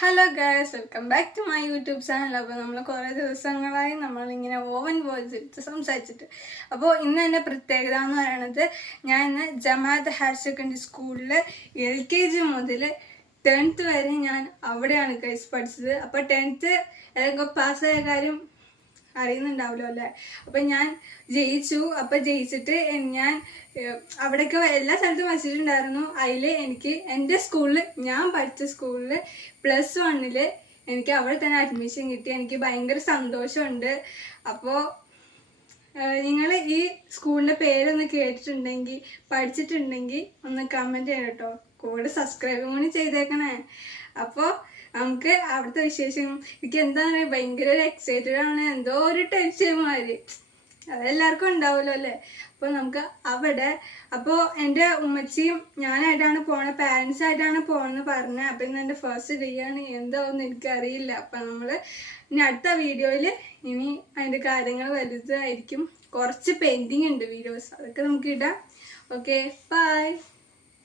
Hello guys, welcome back to my YouTube channel. അപ്പോൾ നമ്മൾ കുറേ ദിവസങ്ങളായി നമ്മളിങ്ങനെ ഓവൻ വോയിസ് ഇട്ട് സംസാരിച്ചിട്ട്. അപ്പോൾ ഇന്ന് എൻ്റെ പ്രത്യേകത എന്ന് പറയുന്നത്, ഞാൻ ഇന്ന് ജമാഅത്ത് ഹയർ സെക്കൻഡറി സ്കൂളിൽ LKG മുതൽ 10th വരെ ഞാൻ അവിടെയാണ് ഗൈസ് പഠിച്ചത്. അപ്പോൾ 10th ഏതൊക്കെ പാസ്സായ കാര്യം അറിയുന്നുണ്ടാവുമല്ലോ അല്ലേ. അപ്പം ഞാൻ ജയിച്ചു. അപ്പം ജയിച്ചിട്ട് ഞാൻ അവിടെയൊക്കെ എല്ലാ സ്ഥലത്തും വച്ചിട്ടുണ്ടായിരുന്നു. അതിൽ എനിക്ക് എൻ്റെ സ്കൂളിൽ, ഞാൻ പഠിച്ച സ്കൂളിൽ +1 എനിക്ക് അവിടെ തന്നെ അഡ്മിഷൻ കിട്ടി. എനിക്ക് ഭയങ്കര സന്തോഷമുണ്ട്. അപ്പോൾ നിങ്ങൾ ഈ സ്കൂളിൻ്റെ പേരൊന്ന് കേട്ടിട്ടുണ്ടെങ്കിൽ, പഠിച്ചിട്ടുണ്ടെങ്കിൽ ഒന്ന് കമൻറ്റ് ചെയ്യണം കേട്ടോ. കൂടെ സബ്സ്ക്രൈബും കൂടി ചെയ്തേക്കണേ. അപ്പോൾ നമുക്ക് അവിടുത്തെ വിശേഷം, എനിക്ക് എന്താ പറയുക, ഭയങ്കര ഒരു എക്സൈറ്റഡ് ആണ്. എന്തോ ഒരു ടെൻഷൻ മാതിരി, അതെല്ലാവർക്കും ഉണ്ടാവുമല്ലോ അല്ലേ. അപ്പോൾ നമുക്ക് അവിടെ, അപ്പോൾ എൻ്റെ ഉമ്മച്ചിയും ഞാനായിട്ടാണ് പോണത്, പാരൻസായിട്ടാണ് പോകണമെന്ന് പറഞ്ഞത്. അപ്പം ഇന്ന് എൻ്റെ ഫസ്റ്റ് ഡേ ആണ്. എന്താവുമെന്ന് എനിക്കറിയില്ല. അപ്പം നമ്മൾ ഇനി അടുത്ത വീഡിയോയിൽ ഇനി അതിൻ്റെ കാര്യങ്ങൾ വലുതായിരിക്കും. കുറച്ച് പെൻഡിങ് ഉണ്ട് വീഡിയോസ്, അതൊക്കെ നമുക്ക് ഇടാം. Okay, by.